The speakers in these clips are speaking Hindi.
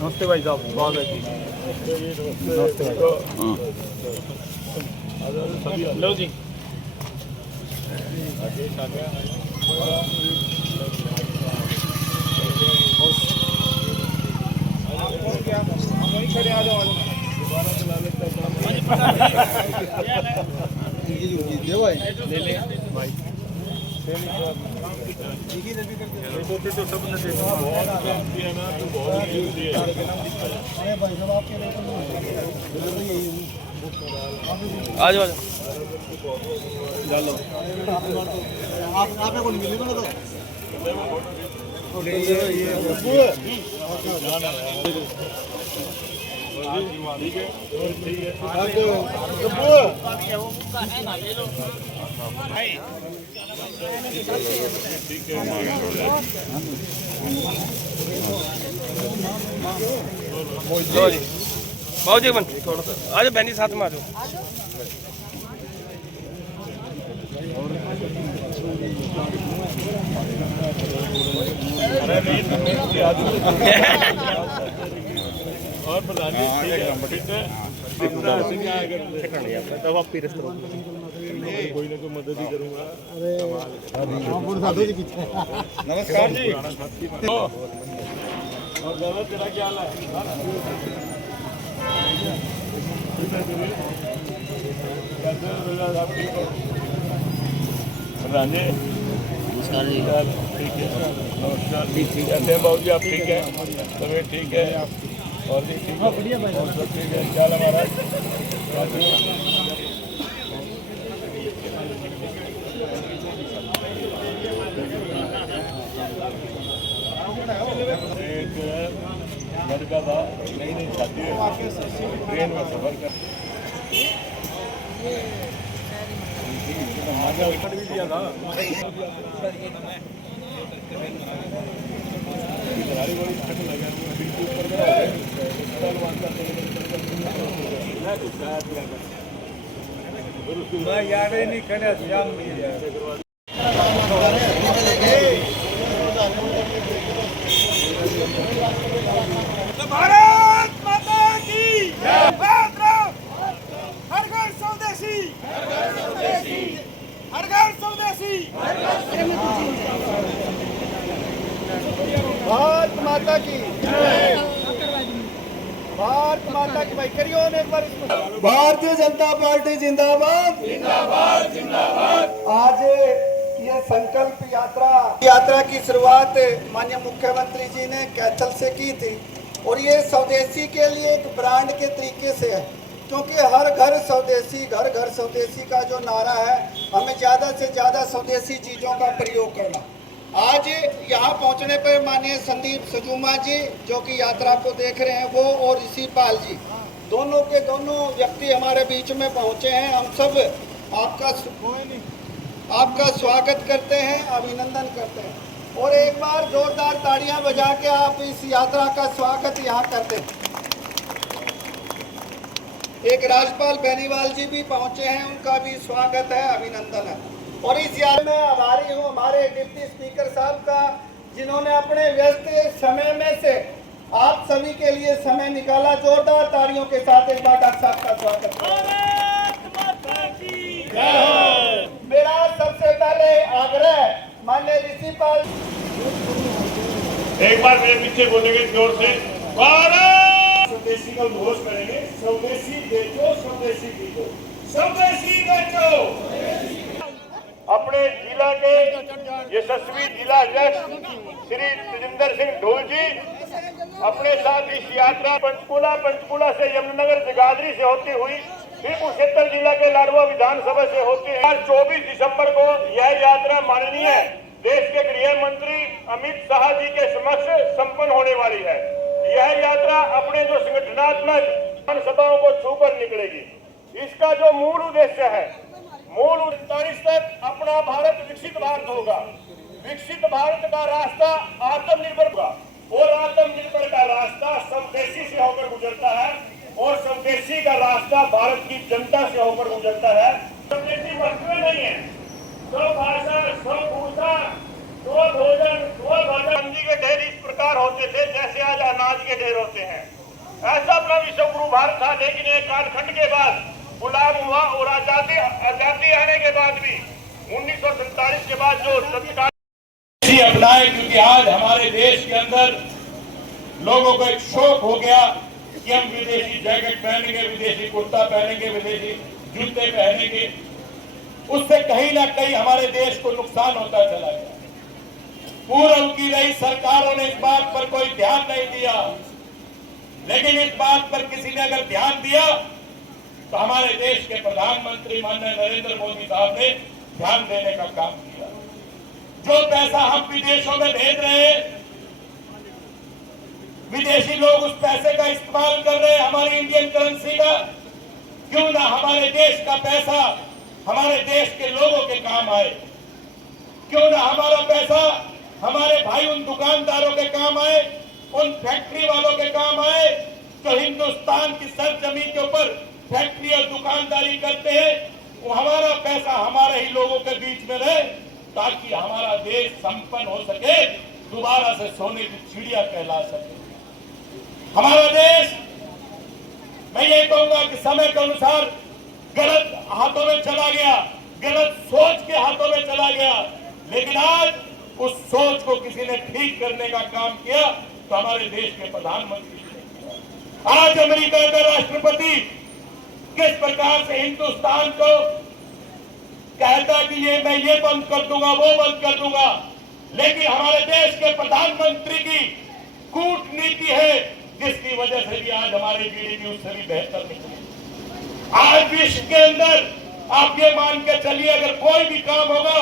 नमस्ते भाई साहब, स्वागत है जी। नमस्ते लो जी। खड़े आ जाओ, ले ले भाई। तो सब ने देखा आ जाओ चलो आप को नहीं मिलेगा तो बहुत जी मन आज बहनी साथ में आ जाओ। और प्रधानी कोई ना कोई मदद ही करूंगा। नमस्कार जी। और दादा तेरा क्या हाल है? प्रधानी नमस्कार जी। ठीक है, नमस्कार जी। ठीक है बाबू जी, आप ठीक है? तबीयत ठीक है? और जी ठीक है, बढ़िया भाई, और सब ठीक है। क्या हमारा एक लड़का था, नई शादी ट्रेन में सफर कर भी दिया था। याद ही नहीं करे भारत माता की हर घर स्वदेशी, हर घर स्वदेशी। भारत माता की, भारत माता की। भाई करियो एक बार। भारतीय जनता पार्टी जिंदाबाद, जिंदाबाद, जिंदाबाद। आज ये संकल्प यात्रा की शुरुआत माननीय मुख्यमंत्री जी ने कैथल से की थी और ये स्वदेशी के लिए एक ब्रांड के तरीके से है, क्योंकि हर घर स्वदेशी, घर घर स्वदेशी का जो नारा है, हमें ज़्यादा से ज़्यादा स्वदेशी चीज़ों का प्रयोग करना। आज यहाँ पहुँचने पर माननीय संदीप सजूमा जी जो कि यात्रा को देख रहे हैं, वो और ऋषि पाल जी दोनों के दोनों व्यक्ति हमारे बीच में पहुँचे हैं। हम सब आपका स्वागत करते हैं, अभिनंदन करते हैं और एक बार जोरदार तालियां बजा के आप इस यात्रा का स्वागत यहाँ करते हैं। एक राजपाल बेनीवाल जी भी पहुंचे हैं, उनका भी स्वागत है, अभिनंदन है। और इस यात्रा में आभारी हूँ हमारे डिप्टी स्पीकर साहब का, जिन्होंने अपने व्यस्त समय में से आप सभी के लिए समय निकाला। जोरदार तालियों के साथ एक बार डॉक्टर साहब का स्वागत। मेरा सबसे पहले आग्रह माननीय ऋषि पाल, एक बार मेरे पीछे बोलेंगे जोर से, भारत स्वदेशी का घोष करेंगे। स्वदेशी बेचो, स्वदेशी खरीदो, स्वदेशी बेचो। अपने जिला के यशस्वी जिला अध्यक्ष श्री तेजिंदर सिंह ढोल जी अपने साथ इस यात्रा पंचकुला से यमुनानगर जगाधरी से होती हुई फिर कुरुक्षेत्र जिला के लाडवा विधानसभा से होती है। 24 दिसंबर को यह यात्रा माननीय देश के गृह मंत्री अमित शाह जी के समक्ष संपन्न होने वाली है। यह यात्रा अपने जो संगठनात्मक सभाओं को छूकर निकलेगी। इसका जो मूल उद्देश्य है, मूल 39 तक अपना भारत विकसित भारत होगा। विकसित भारत का रास्ता आत्मनिर्भर का, और आत्मनिर्भर का रास्ता स्वदेशी से होकर गुजरता है, और स्वदेशी का रास्ता भारत की जनता से होकर गुजरता है। स्वदेशी वस्तुएं नहीं है, स्वभाषा, स्वभूषा, स्वभोजन, स्वभजन के ढेर इस प्रकार होते थे जैसे आज अनाज के ढेर होते हैं। ऐसा अपना विश्व गुरु भारत था, लेकिन एक कालखंड के बाद गुलाम हुआ, और आजादी आने के बाद भी 1947 के बाद जो तत्काल अपनाए, क्योंकि आज हमारे देश के अंदर लोगों को एक शौक हो गया कि हम विदेशी जैकेट पहनेंगे, विदेशी कुर्ता पहनेंगे, विदेशी जूते पहनेंगे। उससे कहीं ना कहीं हमारे देश को नुकसान होता चला गया। पूर्व की रही सरकारों ने इस बात पर कोई ध्यान नहीं दिया, लेकिन इस बात पर किसी ने अगर ध्यान दिया तो हमारे देश के प्रधानमंत्री माननीय नरेंद्र मोदी साहब ने ध्यान देने का काम किया। जो पैसा हम विदेशों में भेज रहे हैं, विदेशी लोग उस पैसे का इस्तेमाल कर रहे हैं हमारी इंडियन करेंसी का, क्यों ना हमारे देश का पैसा हमारे देश के लोगों के काम आए? क्यों ना हमारा पैसा हमारे भाई उन दुकानदारों के काम आए, उन फैक्ट्री वालों के काम आए जो हिंदुस्तान की सरजमीन के ऊपर फैक्ट्री और दुकानदारी करते हैं। वो हमारा पैसा हमारे ही लोगों के बीच में रहे, ताकि हमारा देश संपन्न हो सके, दोबारा से सोने की चिड़िया कहला सके। हमारा देश, मैं ये कहूंगा कि समय के अनुसार गलत हाथों में चला गया, गलत सोच के हाथों में चला गया, लेकिन आज उस सोच को किसी ने ठीक करने का काम किया तो हमारे देश के प्रधानमंत्री ने किया। आज अमेरिका का राष्ट्रपति किस प्रकार से हिंदुस्तान को कहता कि मैं ये बंद कर दूंगा, वो बंद कर दूंगा, लेकिन हमारे देश के प्रधानमंत्री की कूटनीति है जिसकी वजह से भी आज हमारी जीडीपी उससे भी बेहतर निकली। आज विश्व के अंदर आप ये मान के चलिए, अगर कोई भी काम होगा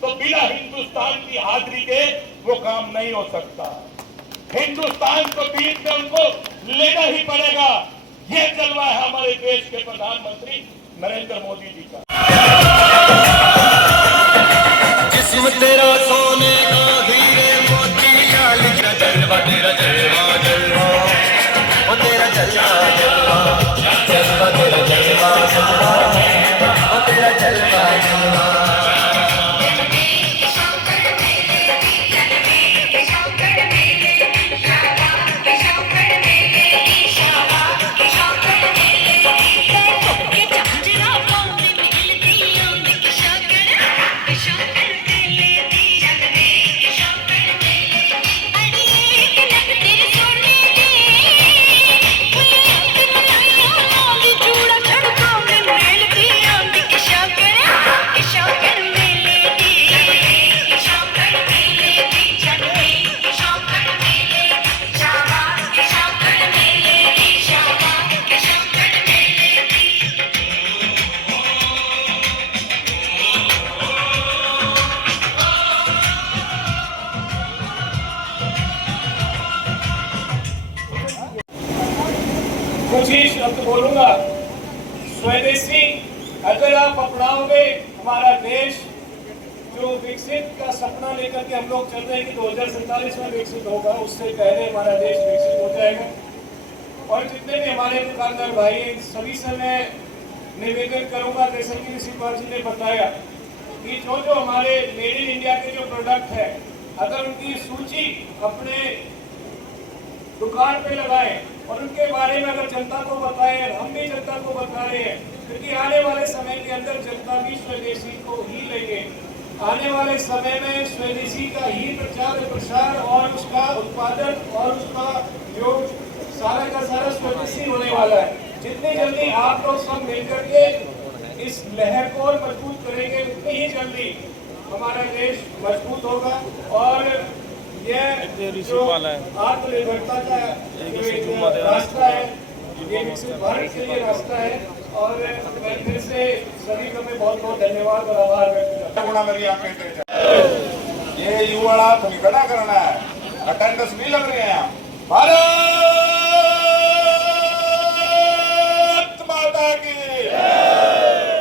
तो बिना हिंदुस्तान की हाजिरी के वो काम नहीं हो सकता। हिंदुस्तान को बीच में उनको लेना ही पड़ेगा। ये जलवा है हमारे देश के प्रधानमंत्री नरेंद्र मोदी जी का। जिस्म तेरा सोने का हीरे मोती का लिखा जलवा, तेरा जलवा जलवा, ओ तेरा जलवा जलवा, जलवा तेरा जलवा जलवा, ओ तेरा जलवा जलवा। कुछ ही शब्द बोलूंगा। स्वदेशी अगर आप अपनाओगे, हमारा देश जो विकसित का सपना लेकर के हम लोग चल रहे हैं कि 2047 में विकसित होगा, उससे पहले हमारा देश विकसित हो जाएगा। और जितने भी हमारे दुकानदार भाई हैं, सभी से मैं निवेदन करूंगा, जैसे कि ऋषिपाल जी ने बताया कि जो जो हमारे मेड इन इंडिया के जो प्रोडक्ट है, अगर उनकी सूची अपने दुकान पे लगाएं और उनके बारे में अगर जनता को बताएं, हम भी जनता को बता रहे हैं, क्योंकि आने वाले समय के अंदर जनता भी स्वदेशी को ही लेंगे। आने वाले समय में स्वदेशी का ही प्रचार प्रसार और उसका उत्पादन और उसका जो सारा का सारा स्वदेशी होने वाला है। जितनी जल्दी आप लोग सब मिलकर के इस लहर को और मजबूत करेंगे, उतनी ही जल्दी हमारा देश मजबूत होगा। और ये जो आत्मनिर्भरता का रास्ता है, ये विकसित भारत के लिए रास्ता है। और मैं फिर से सभी को मैं बहुत बहुत धन्यवाद और आभार व्यक्त करता हूँ। ये युवा तुम्हें खड़ा करना है, अटेंडेंस भी लग रहे हैं। भारत माता की,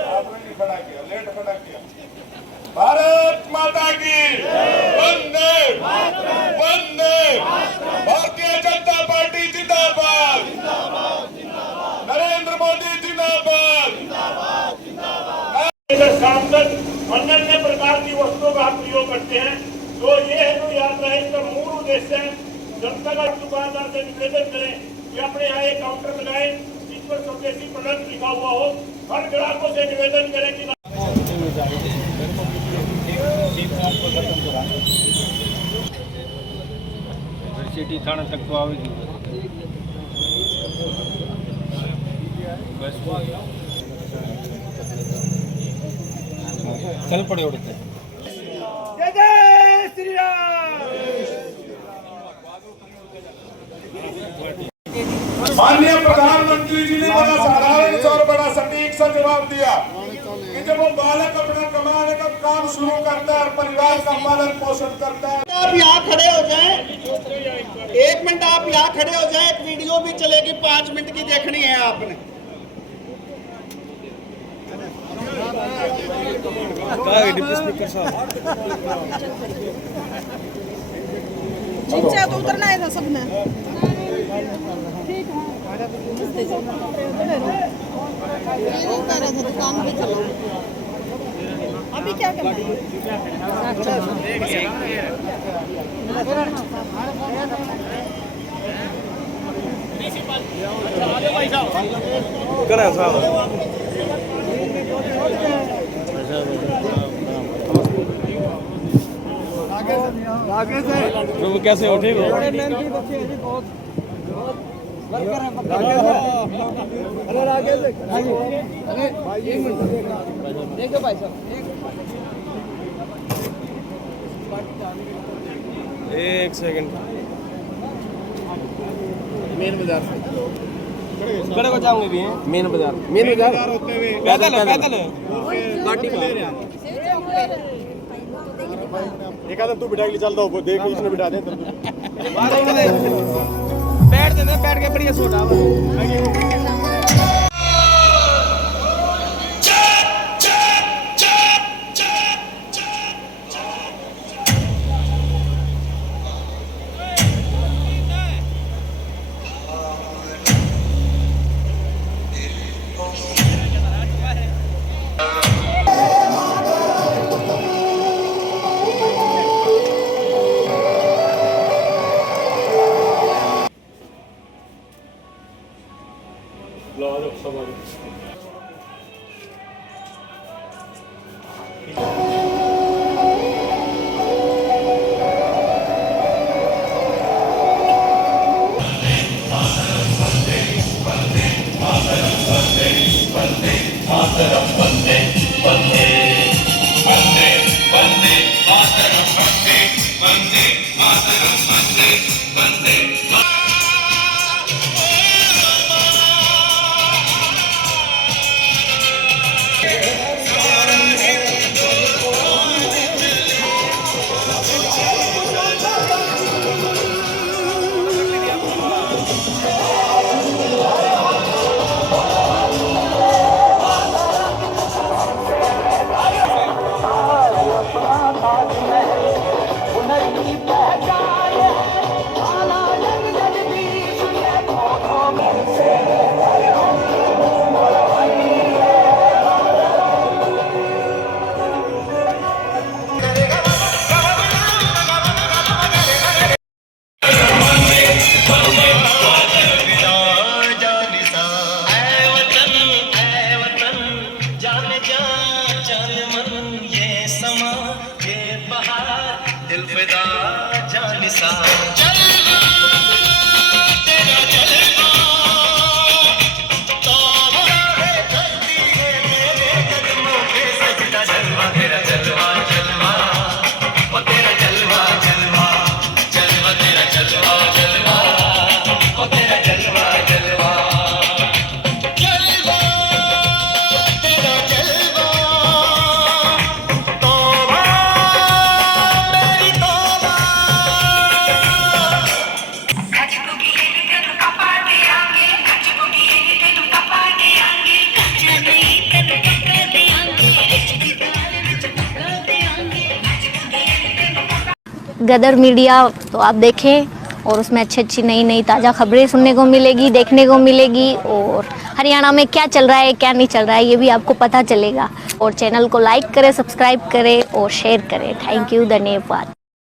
आपने नहीं खड़ा किया, लेट खड़ा किया। भारत माता की। सकते हैं। तो ये है जो यात्रा है, इसका मूल उद्देश्य है जनता का दुकानदार से निवेदन करें कि अपने यहाँ एक काउंटर लगाए जिस पर स्वदेशी प्रोडक्ट लिखा हुआ हो। हर ग्राहकों से निवेदन करें कि सिटी थाना तक तो आवेगी बस चल पड़े उड़ते। जय जय श्री राम। माननीय प्रधानमंत्री जी ने बड़ा साधारण और बड़ा सटीक सा जवाब दिया कि जब वो बालक अपना कमाने का काम शुरू करता है और परिवार का पालन पोषण करता है। आप यहाँ खड़े हो जाएं, 1 मिनट आप यहाँ खड़े हो जाएं, एक वीडियो भी चलेगी 5 मिनट की देखनी है आपने। नीचे तो उतरना है था सबने। काम भी चलो। अभी क्या करना है? आगे से तो वो कैसे उठेगा? अरे आगे से अरे 1 मिनट देखो भाई साहब, एक सेकंड मेन बाजार से बड़े को जाऊंगे भी मेन बाजार होते हुए पैदल गाड़ी ले रहे हैं। एक आदम तू बिठा के चलता हो देख इसने बिठा दे बैठ देना बैठ के बढ़िया सोटा गदर मीडिया तो आप देखें और उसमें अच्छी अच्छी नई नई ताज़ा खबरें सुनने को मिलेगी, देखने को मिलेगी, और हरियाणा में क्या चल रहा है क्या नहीं चल रहा है ये भी आपको पता चलेगा। और चैनल को लाइक करें, सब्सक्राइब करें और शेयर करें। थैंक यू, धन्यवाद।